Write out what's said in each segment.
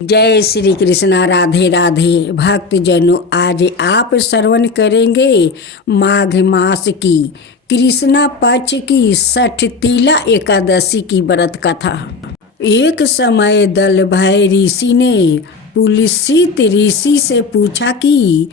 जय श्री कृष्णा। राधे राधे। भक्त जनों, आज आप श्रवण करेंगे माघ मास की कृष्णा पक्ष की छठ तिला एकादशी की व्रत कथा। एक समय दल भय ऋषि ने पुलसित ऋषि से पूछा कि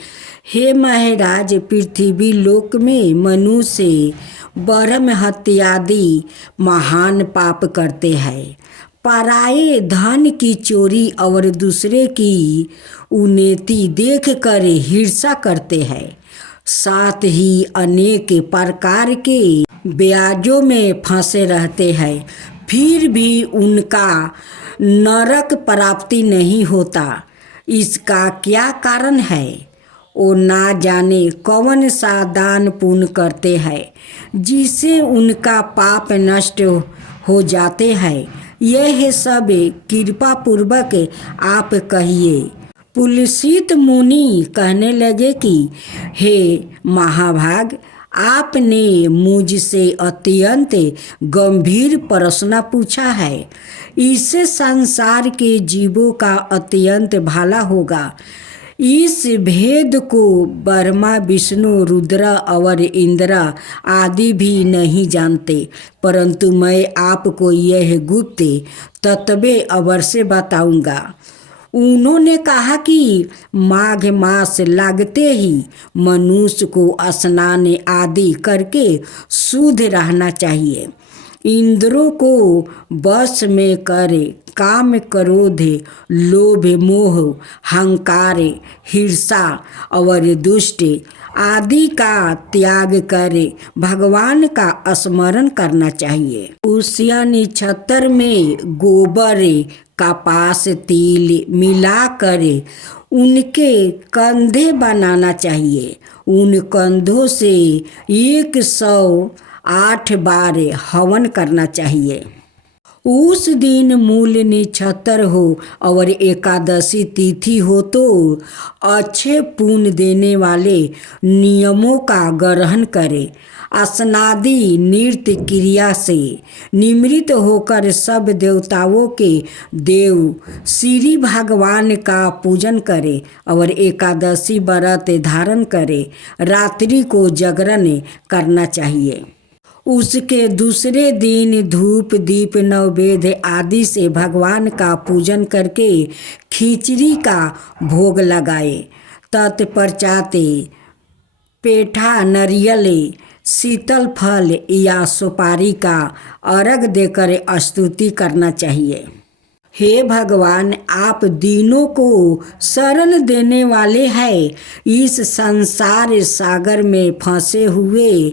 हे महाराज, पृथ्वी लोक में मनुष्य ब्रह्म हत्यादि महान पाप करते हैं, पराये धन की चोरी और दूसरे की उन्नति देख कर हिंसा करते हैं, साथ ही अनेक प्रकार के ब्याजों में फंसे रहते हैं, फिर भी उनका नरक प्राप्ति नहीं होता। इसका क्या कारण है? वो ना जाने कौन सा दान पुण्य करते हैं जिससे उनका पाप नष्ट हो जाते हैं। यह सब कृपा पूर्वक आप कहिए। पुलसित मुनि कहने लगे कि हे महाभाग, आपने मुझसे अत्यंत गंभीर प्रश्न पूछा है। इससे संसार के जीवों का अत्यंत भला होगा। इस भेद को ब्रह्मा विष्णु रुद्र और इंद्र आदि भी नहीं जानते, परंतु मैं आपको यह गुप्त तत्व अवश्य बताऊंगा। उन्होंने कहा कि माघ मास लगते ही मनुष्य को स्नान आदि करके शुद्ध रहना चाहिए। इंद्रों को वश में करे काम, क्रोध, लोभ, मोह, अहंकार, हिंसा और दुष्ट आदि का त्याग करे भगवान का स्मरण करना चाहिए। उष्या नक्षत्र में गोबर, कपास, तिल मिलाकर उनके कंधे बनाना चाहिए। उन कंधों से 108 बार हवन करना चाहिए। उस दिन मूल नक्षत्र हो और एकादशी तिथि हो तो अच्छे पुण्य देने वाले नियमों का ग्रहण करे। स्नादि नृत्य क्रिया से निमृत होकर सब देवताओं के देव श्री भगवान का पूजन करे और एकादशी व्रत धारण करे। रात्रि को जागरण करना चाहिए। उसके दूसरे दिन धूप दीप नैवेद्य आदि से भगवान का पूजन करके खिचड़ी का भोग लगाए। तत्पश्चात पेठा, नारियल, शीतल फल या सुपारी का अर्घ देकर स्तुति करना चाहिए। हे भगवान, आप दीनों को शरण देने वाले हैं। इस संसार सागर में फंसे हुए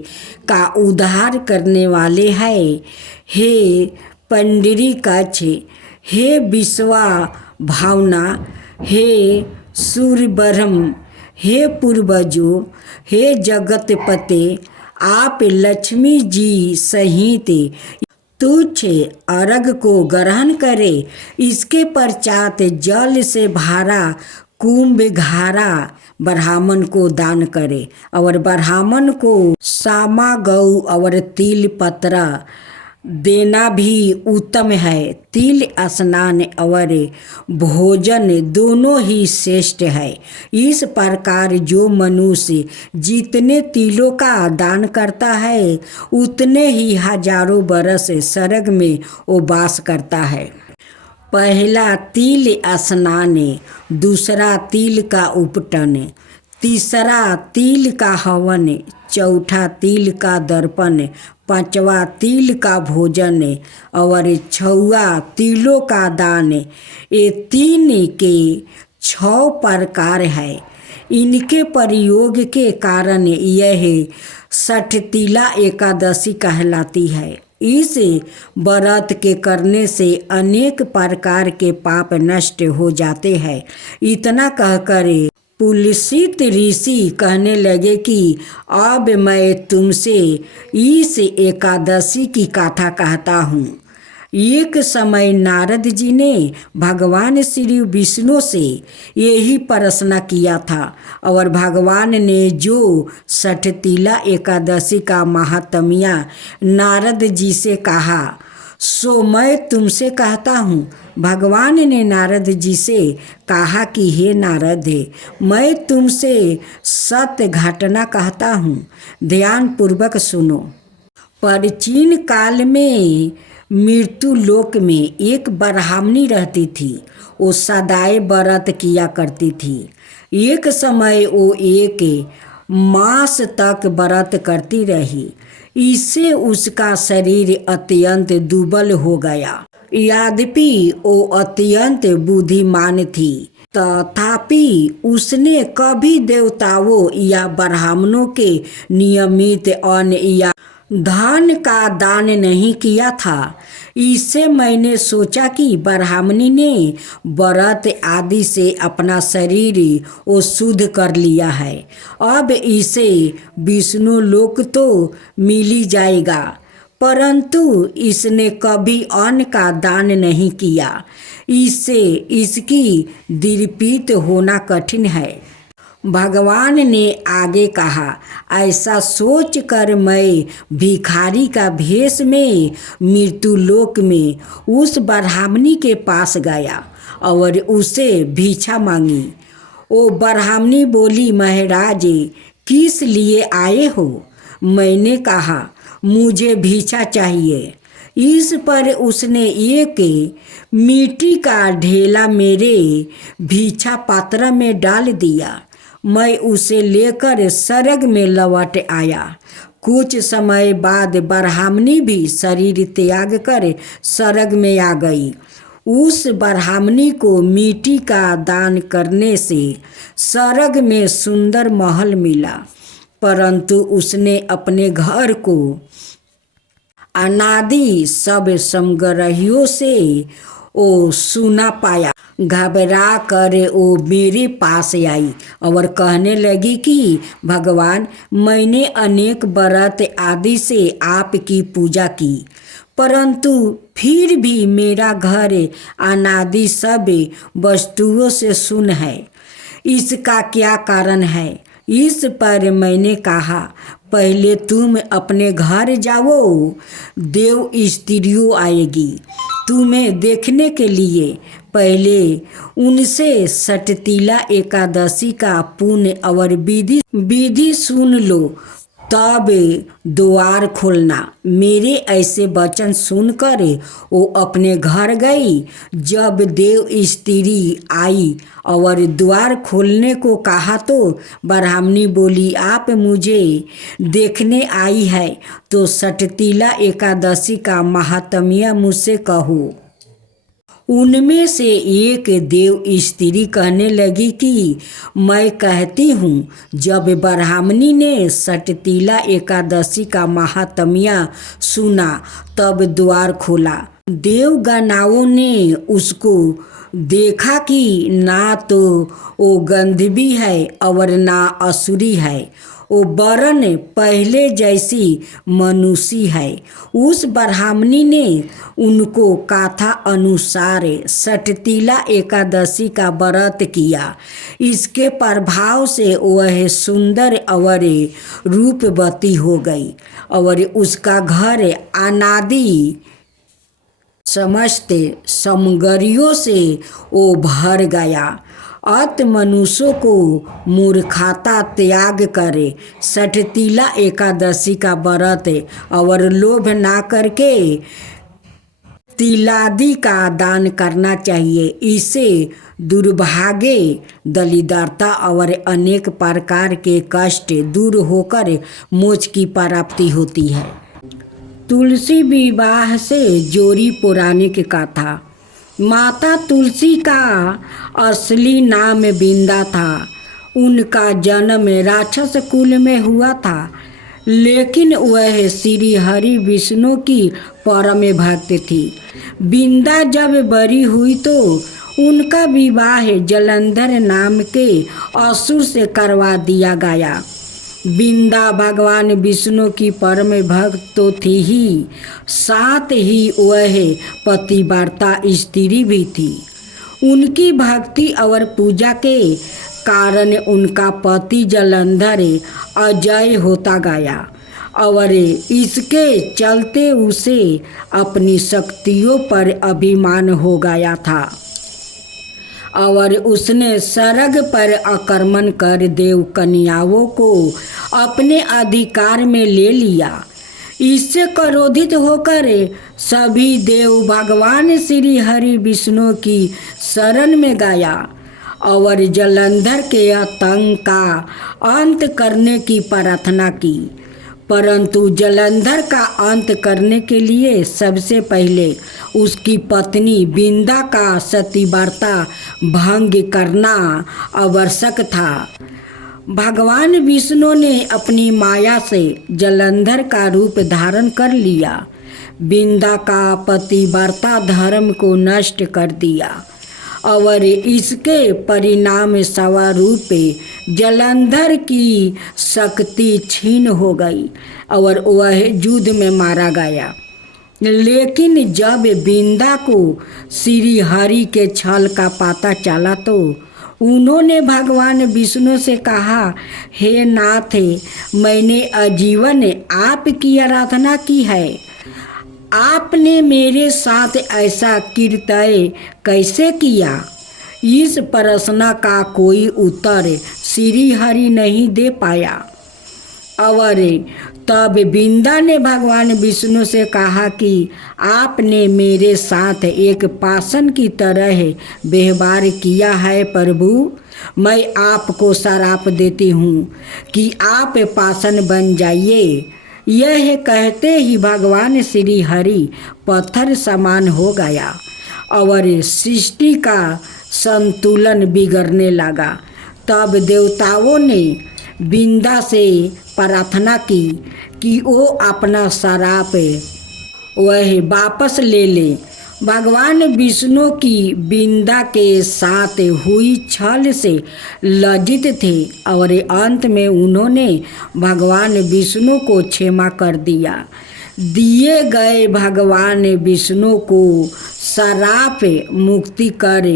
का उद्धार करने वाले हैं। हे पंडरीकाक्ष, हे विश्वा भावना, हे सूर्य ब्रह्म, हे पूर्वजों, हे जगतपते, आप लक्ष्मी जी सहित तुच्छ अर्घ को ग्रहण करे। इसके पश्चात जल से भरा कुंभ घारा ब्राह्मण को दान करे और ब्राह्मण को सामा गौ और तिल पत्र देना भी उत्तम है। तिल स्नान और भोजन दोनों ही श्रेष्ठ है। इस प्रकार जो मनुष्य जितने तिलों का दान करता है उतने ही हजारों बरस स्वर्ग में वो वास करता है। पहला तिल स्नान, दूसरा तिल का उपटन, तीसरा तिल का हवन, चौथा तिल का दर्पण, पांचवा तिल का भोजन और छठा तिलों का दान। ये तीन के 6 प्रकार है। इनके प्रयोग के कारण यह छठ तिला एकादशी कहलाती है। इस व्रत के करने से अनेक प्रकार के पाप नष्ट हो जाते हैं। इतना कहकर पुलसित ऋषि कहने लगे कि अब मैं तुमसे इस एकादशी की कथा कहता हूँ। एक समय नारद जी ने भगवान श्री विष्णु से यही प्रश्न किया था और भगवान ने जो छठ तिला एकादशी का महात्म्य नारद जी से कहा सो मैं तुमसे कहता हूँ। भगवान ने नारद जी से कहा कि हे नारद, मैं तुमसे सत्य घटना कहता हूँ, ध्यान पूर्वक सुनो। प्राचीन काल में मृत्यु लोक में एक ब्राह्मणी रहती थी। वो सदाए व्रत किया करती थी। एक समय वो एक मास तक व्रत करती रही। इससे उसका शरीर अत्यंत दुर्बल हो गया। यद्यपि वो अत्यंत बुद्धिमान थी, तथापि उसने कभी देवताओं या ब्राह्मणों के नियमित अन्न या धन का दान नहीं किया था। इससे मैंने सोचा कि ब्राह्मणी ने व्रत आदि से अपना शरीर वो शुद्ध कर लिया है। अब इसे विष्णु लोक तो मिल ही जाएगा, परंतु इसने कभी अन्न का दान नहीं किया। इससे इसकी दीर्पित होना कठिन है। भगवान ने आगे कहा, ऐसा सोचकर मैं भिखारी का भेष में मृत्यु लोक में उस ब्राह्मणी के पास गया और उसे भिक्षा मांगी। वो ब्राह्मणी बोली, महाराज किस लिए आए हो? मैंने कहा, मुझे भिक्षा चाहिए। इस पर उसने एक मिट्टी का ढेला मेरे भिक्षा पात्र में डाल दिया। मैं उसे लेकर स्वर्ग में लौट आया। कुछ समय बाद ब्राह्मणी भी शरीर त्याग कर स्वर्ग में आ गई। उस ब्राह्मणी को मिट्टी का दान करने से स्वर्ग में सुंदर महल मिला, परंतु उसने अपने घर को अनादि सब समग्रहियों से वो सुना पाया। घबरा कर वो मेरे पास आई और कहने लगी कि भगवान, मैंने अनेक व्रत आदि से आपकी पूजा की, परंतु फिर भी मेरा घर अनादि सब वस्तुओं से शून्य है। इसका क्या कारण है? इस पर मैंने कहा, पहले तुम अपने घर जाओ, देव स्त्रियों आएगी तुम्हें देखने के लिए। पहले उनसे सटतिला एकादशी का पुण्य और विधि सुन लो, तब द्वार खोलना। मेरे ऐसे वचन सुनकर वो अपने घर गई। जब देव स्त्री आई और द्वार खोलने को कहा तो ब्राह्मणी बोली, आप मुझे देखने आई है तो सटतिला एकादशी का महात्म्य मुझसे कहो। उनमें से एक देव स्त्री कहने लगी कि मैं कहती हूँ। जब ब्राह्मणी ने सटतिला एकादशी का महात्म्य सुना तब द्वार खोला। देवगणाओं ने उसको देखा कि ना तो वो गंधर्वी है और ना असुरी है, वो वरन पहले जैसी मनुष्य है। उस ब्राह्मणी ने उनको कथा अनुसार सटतिला एकादशी का व्रत किया। इसके प्रभाव से वह सुंदर और रूपवती हो गई और उसका घर अनादि समस्त सामग्रियों से वो भर गया। अत मनुष्यों को मूर्खता त्याग करे सटतिला एकादशी का व्रत और लोभ ना करके तिलादि का दान करना चाहिए। इससे दुर्भाग्य, दरिद्रता और अनेक प्रकार के कष्ट दूर होकर मोक्ष की प्राप्ति होती है। तुलसी विवाह से जोड़ी पौराणिक कथा। माता तुलसी का असली नाम बिंदा था। उनका जन्म राक्षस कुल में हुआ था, लेकिन वह श्री हरि विष्णु की परम भक्त थी। बिंदा जब बड़ी हुई तो उनका विवाह जलंधर नाम के असुर से करवा दिया गया। बिंदा भगवान विष्णु की परम भक्त तो थी ही, साथ ही वह पतिव्रता स्त्री भी थी। उनकी भक्ति और पूजा के कारण उनका पति जलंधर अजय होता गया। और इसके चलते उसे अपनी शक्तियों पर अभिमान हो गया था और उसने स्वर्ग पर आक्रमण कर देव कन्याओं को अपने अधिकार में ले लिया। इससे क्रोधित होकर सभी देव भगवान श्री हरि विष्णु की शरण में गया और जलंधर के आतंक का अंत करने की प्रार्थना की। परंतु जलंधर का अंत करने के लिए सबसे पहले उसकी पत्नी बिंदा का सतीव्रता भंग करना आवश्यक था। भगवान विष्णु ने अपनी माया से जलंधर का रूप धारण कर लिया, बिंदा का पतिव्रता धर्म को नष्ट कर दिया और इसके परिणाम स्वरूप जलंधर की शक्ति छीन हो गई और वह युद्ध में मारा गया। लेकिन जब बिंदा को श्री हरि के छल का पता चला तो उन्होंने भगवान विष्णु से कहा, हे नाथ, मैंने आजीवन आपकी आराधना की है, आपने मेरे साथ ऐसा कृत्य कैसे किया? इस प्रश्न का कोई उत्तर श्री हरि नहीं दे पाया और तब बिंदा ने भगवान विष्णु से कहा कि आपने मेरे साथ एक पाषाण की तरह व्यवहार किया है प्रभु। मैं आपको श्राप देती हूँ कि आप पाषाण बन जाइए। यह कहते ही भगवान श्री हरि पत्थर समान हो गया और सृष्टि का संतुलन बिगड़ने लगा। तब देवताओं ने बिंदा से प्रार्थना की कि वो अपना श्राप वह वापस ले ले। भगवान विष्णु की बिंदा के साथ हुई छल से लज्जित थे और अंत में उन्होंने भगवान विष्णु को क्षमा कर दिया। दिए गए भगवान विष्णु को श्राप मुक्ति कर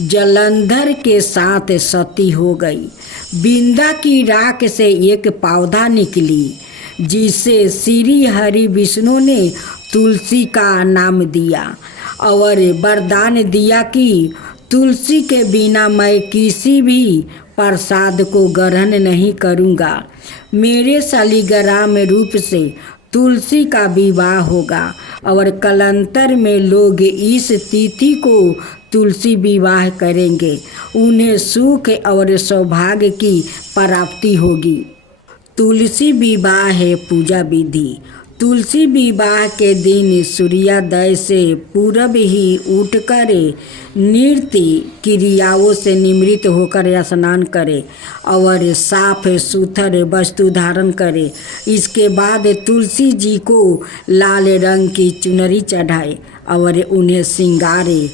जलंधर के साथ सती हो गई। बिंदा की राख से एक पौधा निकली जिसे श्री हरि विष्णु ने तुलसी का नाम दिया और वरदान दिया कि तुलसी के बिना मैं किसी भी प्रसाद को ग्रहण नहीं करूँगा। मेरे शालिग्राम रूप से तुलसी का विवाह होगा और कालांतर में लोग इस तिथि को तुलसी विवाह करेंगे। उन्हें सुख और सौभाग्य की प्राप्ति होगी। तुलसी विवाह है पूजा विधि। तुलसी विवाह के दिन सूर्योदय से पूर्व ही उठकर नृत्य क्रियाओं से निवृत्त होकर स्नान करे और साफ सुथरे वस्तु धारण करे। इसके बाद तुलसी जी को लाल रंग की चुनरी चढ़ाए और उन्हें श्रृंगारे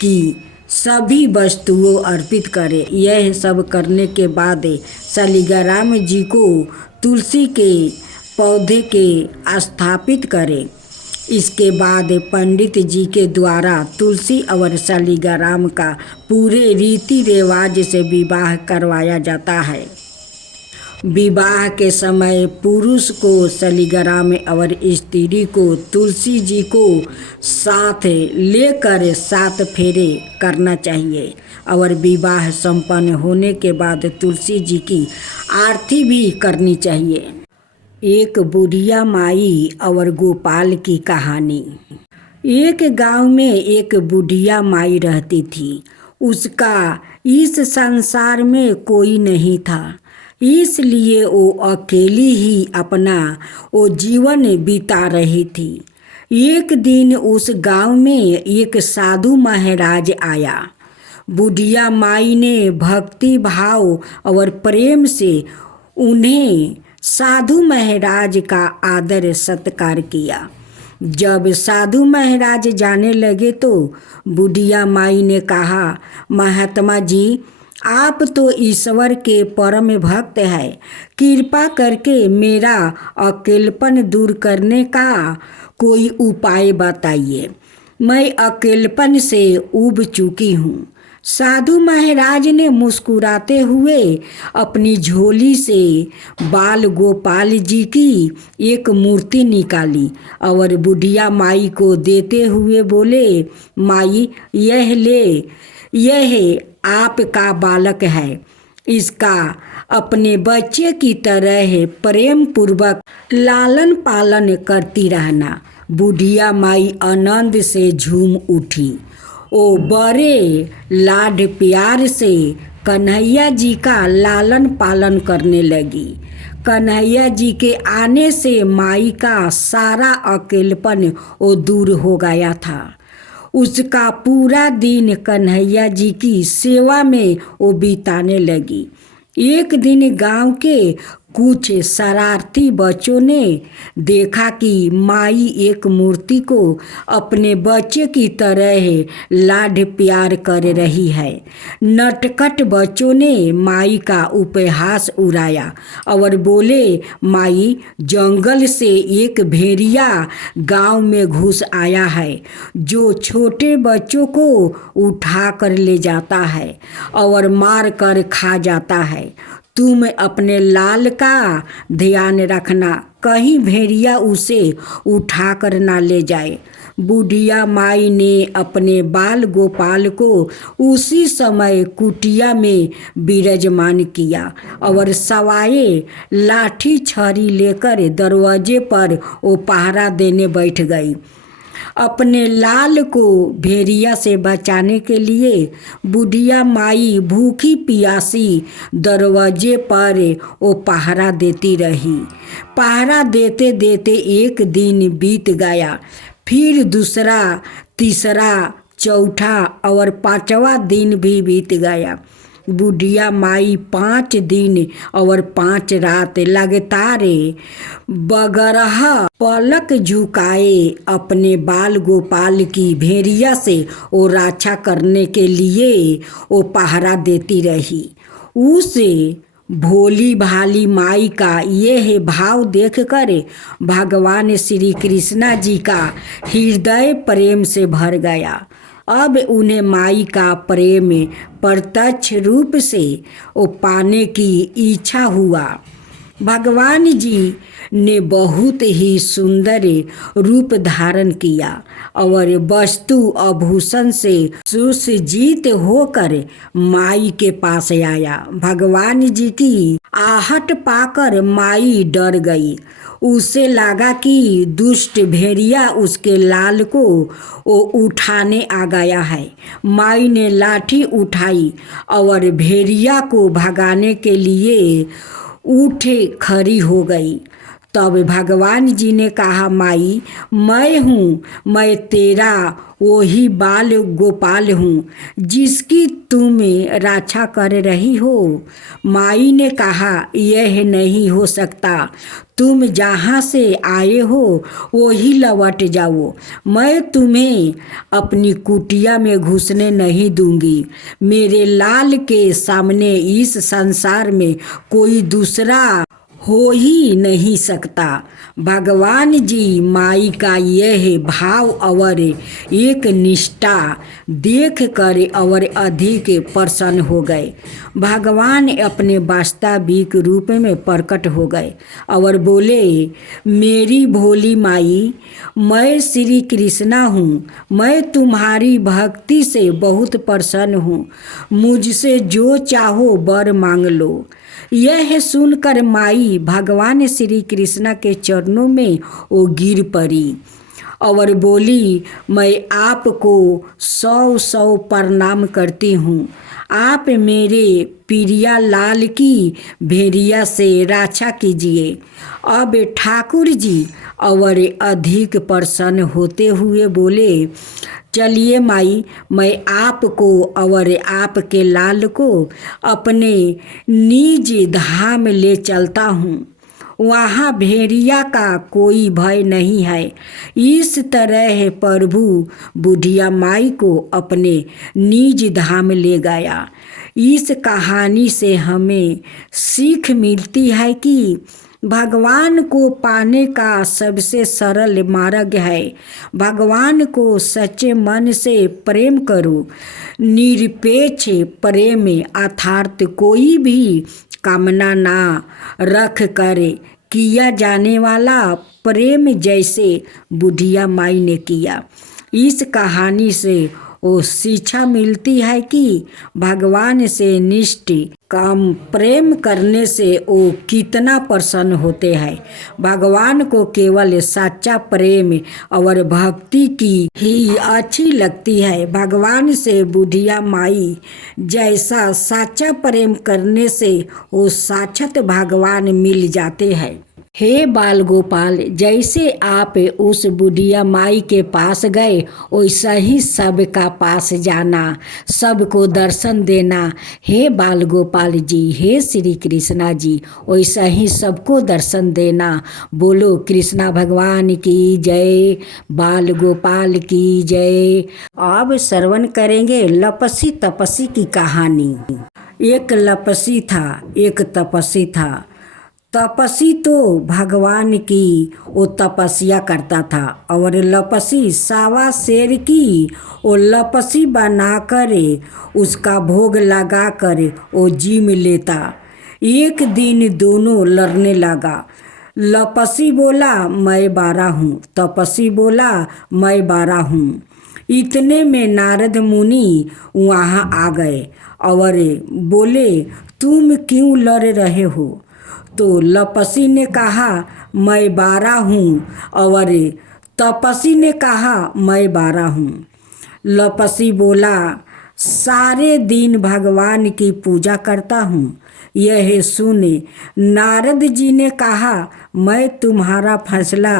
की सभी वस्तुओं अर्पित करे। यह सब करने के बाद शालिग्राम जी को तुलसी के पौधे के स्थापित करें। इसके बाद पंडित जी के द्वारा तुलसी और शालिग्राम का पूरे रीति रिवाज से विवाह करवाया जाता है। विवाह के समय पुरुष को शालिग्राम और स्त्री को तुलसी जी को साथ लेकर 7 फेरे करना चाहिए और विवाह संपन्न होने के बाद तुलसी जी की आरती भी करनी चाहिए। एक बुढ़िया माई और गोपाल की कहानी। एक गांव में एक बुढ़िया माई रहती थी। उसका इस संसार में कोई नहीं था, इसलिए वो अकेली ही अपना जीवन बिता रही थी। एक दिन उस गांव में एक साधु महाराज आया। बुढ़िया माई ने भक्ति भाव और प्रेम से उन्हें साधु महाराज का आदर सत्कार किया। जब साधु महाराज जाने लगे तो बुढ़िया माई ने कहा, महात्मा जी, आप तो ईश्वर के परम भक्त हैं, कृपा करके मेरा अकेलपन दूर करने का कोई उपाय बताइए। मैं अकेलपन से ऊब चुकी हूँ। साधु महाराज ने मुस्कुराते हुए अपनी झोली से बाल गोपाल जी की एक मूर्ति निकाली और बुढ़िया माई को देते हुए बोले, माई यह ले, यह आपका बालक है, इसका अपने बच्चे की तरह प्रेम पूर्वक लालन पालन करती रहना। बुढ़िया माई आनंद से झूम उठी। ओ बड़े लाड प्यार से कन्हैया जी का लालन पालन करने लगी। कन्हैया जी के आने से माई का सारा अकेलेपन वो दूर हो गया था। उसका पूरा दिन कन्हैया जी की सेवा में वो बिताने लगी। एक दिन गांव के कुछ शरारती बच्चों ने देखा कि माई एक मूर्ति को अपने बच्चे की तरह लाड प्यार कर रही है। नटखट बच्चों ने माई का उपहास उड़ाया और बोले, माई जंगल से एक भेड़िया गांव में घुस आया है जो छोटे बच्चों को उठा कर ले जाता है और मार कर खा जाता है। तुम अपने लाल का ध्यान रखना, कहीं भेड़िया उसे उठा कर ना ले जाए। बुढ़िया माई ने अपने बाल गोपाल को उसी समय कुटिया में विराजमान किया और सवाए लाठी छड़ी लेकर दरवाजे पर वो पहरा देने बैठ गई। अपने लाल को भेड़िया से बचाने के लिए बुढ़िया माई भूखी प्यासी दरवाजे पर वो पहरा देती रही। पहरा देते देते एक दिन बीत गया, फिर दूसरा, तीसरा, चौथा और पांचवा दिन भी बीत गया। बुढ़िया माई 5 दिन और 5 रात लगातार बगरह पलक झुकाए अपने बाल गोपाल की भेड़िया से वो रक्षा करने के लिए वो पहरा देती रही। उस भोली भाली माई का यह भाव देखकर भगवान श्री कृष्णा जी का हृदय प्रेम से भर गया। अब उन्हें माई का प्रेम प्रत्यक्ष रूप से वो पाने की इच्छा हुआ। भगवान जी ने बहुत ही सुंदर रूप धारण किया और वस्तु आभूषण से सुसज्जित होकर माई के पास आया। भगवान जी की आहट पाकर माई डर गई। उसे लगा कि दुष्ट भेड़िया उसके लाल को वो उठाने आ गया है। माई ने लाठी उठाई और भेड़िया को भगाने के लिए उठे खड़ी हो गई। तब भगवान जी ने कहा, माई मैं हूँ, मैं तेरा वही बाल गोपाल हूँ जिसकी तुम रक्षा कर रही हो। माई ने कहा, यह नहीं हो सकता, तुम जहाँ से आए हो वही लौट जाओ। मैं तुम्हें अपनी कुटिया में घुसने नहीं दूंगी। मेरे लाल के सामने इस संसार में कोई दूसरा हो ही नहीं सकता। भगवान जी माई का यह भाव और एक निष्ठा देख कर और अधिक प्रसन्न हो गए। भगवान अपने वास्तविक रूप में प्रकट हो गए और बोले, मेरी भोली माई, मैं श्री कृष्णा हूँ। मैं तुम्हारी भक्ति से बहुत प्रसन्न हूँ। मुझसे जो चाहो वर मांग लो। यह सुनकर माई भगवान श्री कृष्णा के चरणों में वो गिर पड़ी और बोली, मैं आपको 100 प्रणाम करती हूँ। आप मेरे प्रिया लाल की भेड़िया से रक्षा कीजिए। अब ठाकुर जी और अधिक प्रसन्न होते हुए बोले, चलिए माई, मैं आपको और आपके लाल को अपने निज धाम ले चलता हूँ। वहाँ भेड़िया का कोई भय नहीं है। इस तरह प्रभु बुढ़िया माई को अपने निज धाम ले गया। इस कहानी से हमें सीख मिलती है कि भगवान को पाने का सबसे सरल मार्ग है। भगवान को सच्चे मन से प्रेम करो। निरपेक्ष प्रेम अर्थात कोई भी कामना ना रख कर किया जाने वाला प्रेम, जैसे बुढ़िया माई ने किया। इस कहानी से वो शिक्षा मिलती है कि भगवान से निष्ठ काम प्रेम करने से वो कितना प्रसन्न होते हैं। भगवान को केवल सच्चा प्रेम और भक्ति की ही अच्छी लगती है। भगवान से बुढ़िया माई जैसा सच्चा प्रेम करने से वो साक्षात भगवान मिल जाते हैं। हे बाल गोपाल, जैसे आप उस बुढ़िया माई के पास गए वैसा ही सबका पास जाना, सबको दर्शन देना। हे बाल गोपाल जी, हे श्री कृष्णा जी, वैसा ही सबको दर्शन देना। बोलो कृष्णा भगवान की जय, बाल गोपाल की जय। अब श्रवण करेंगे लपसी तपसी की कहानी। एक लपसी था, एक तपसी था। तपसी तो भगवान की वो तपस्या करता था और लपसी सावा शेर की वो लपसी बनाकर उसका भोग लगाकर वो जिम लेता। एक दिन दोनों लड़ने लगा। लपसी बोला मैं 12 हूँ, तपसी बोला मैं 12 हूँ। इतने में नारद मुनि वहाँ आ गए और बोले तुम क्यों लड़ रहे हो? तो लपसी ने कहा मैं 12 हूँ और तपसी ने कहा मैं 12 हूँ। लपसी बोला सारे दिन भगवान की पूजा करता हूँ। यह सुने नारद जी ने कहा मैं तुम्हारा फैसला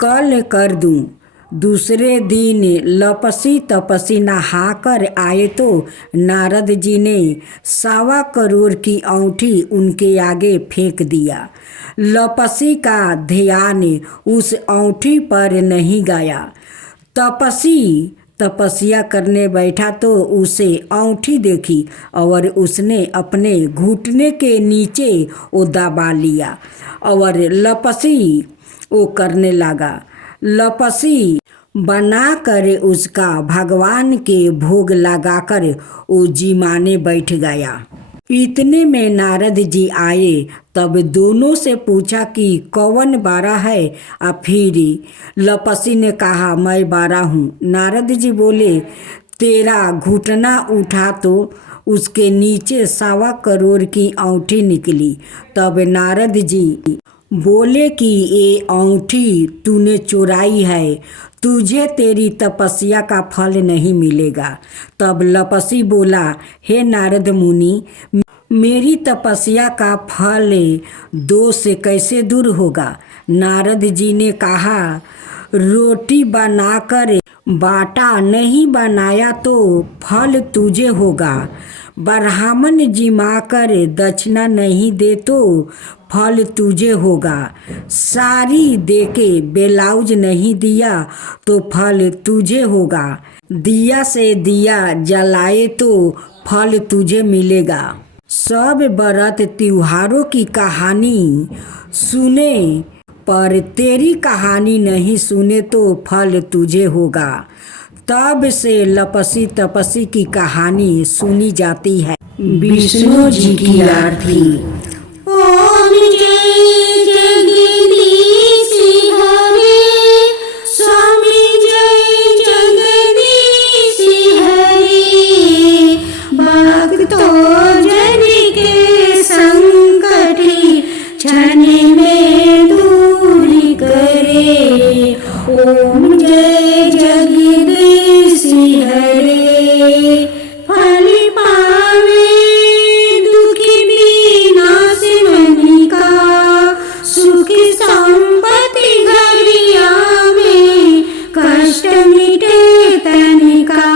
कल कर दूँ। दूसरे दिन लपसी तपसी नहाकर आए तो नारद जी ने 1.25 करोड़ की अंगूठी उनके आगे फेंक दिया। लपसी का ध्यान उस अंगूठी पर नहीं गया। तपसी तपस्या करने बैठा तो उसे अंगूठी देखी और उसने अपने घुटने के नीचे वो दबा लिया और लपसी वो करने लगा। लपसी बनाकर उसका भगवान के भोग लगाकर वो जिमाने बैठ गया। इतने में नारद जी आए, तब दोनों से पूछा कि कौन 12 है? फिर लपसी ने कहा मैं 12 हूँ। नारद जी बोले तेरा घुटना उठा तो उसके नीचे 1.25 करोड़ की अंगूठी निकली। तब नारद जी बोले कि ये अंगूठी तूने चुराई है, तुझे तेरी तपस्या का फल नहीं मिलेगा। तब लपसी बोला हे नारद मुनि, मेरी तपस्या का फल दोष से कैसे दूर होगा? नारद जी ने कहा रोटी बनाकर बाटा नहीं बनाया तो फल तुझे होगा। ब्राह्मण जिमाकर दक्षिणा नहीं दे तो फल तुझे होगा। साड़ी देके ब्लाउज नहीं दिया तो फल तुझे होगा। दिया से दिया जलाए तो फल तुझे मिलेगा। सब व्रत त्योहारों की कहानी सुने पर तेरी कहानी नहीं सुने तो फल तुझे होगा। तब से लपसी तपसी की कहानी सुनी जाती है। विष्णु जी की आरती। ओम जय जगदीश हरे, स्वामी जय जगदीश हरे। भक्तों जन के संकट क्षण में दूर करे। ओम जय जगदीश हरे। फल पावे दुखी विनाश मन का, सुख संपत्ति घरिया में कष्ट मिटे तन का।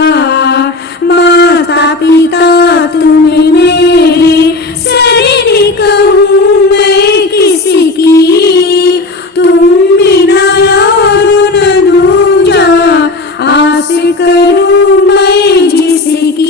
माता पिता तुम मेरे शरीर कहूँ मैं किसी की, तुम बिना और न दूजा आस करूँ मैं जिसकी।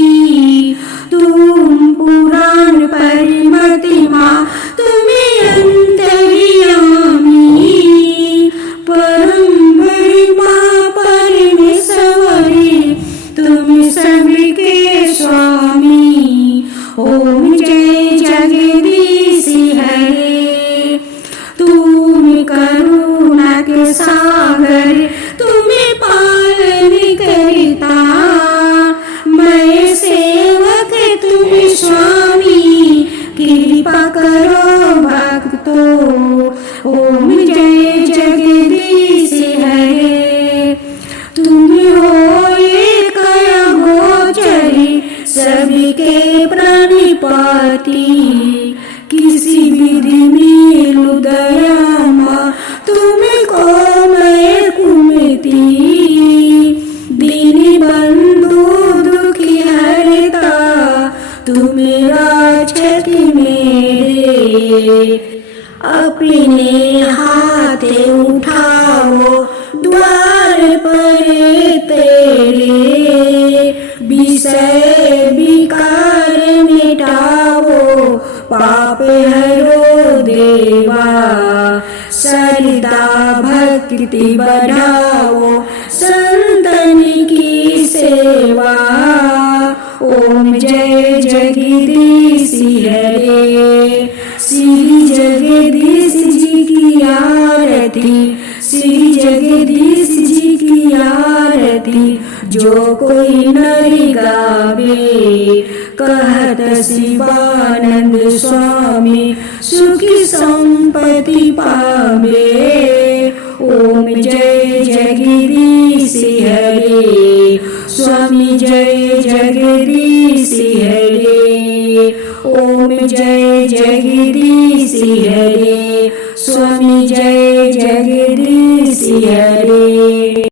तो ओम जय जगदीश हरे। तुम हो एक गोचरी सबके प्रणिपाती, किसी विधि मिलु दया माँ तुमको मैं कुमती। दीन बंधु दुखी हरता तुम रक्षक मेरे। अपने हाथ उठाओ द्वार पर तेरे, विषय विकार मिटाओ पाप हरो देवा। श्रद्धा भक्ति बढ़ाओ संतन की सेवा। ओम जय जगदीश हरे। श्री जगदीश जी की आरती, श्री जगदीश जी की आरती। जो कोई नर गावे कहत शिवानंद स्वामी सुखी संपत्ति पावे। ओम जय जगदीश हरे। स्वामी जय जगदीश हरे। ओम जय जगदीश हरे। स्वामी जय जगदीश हरे।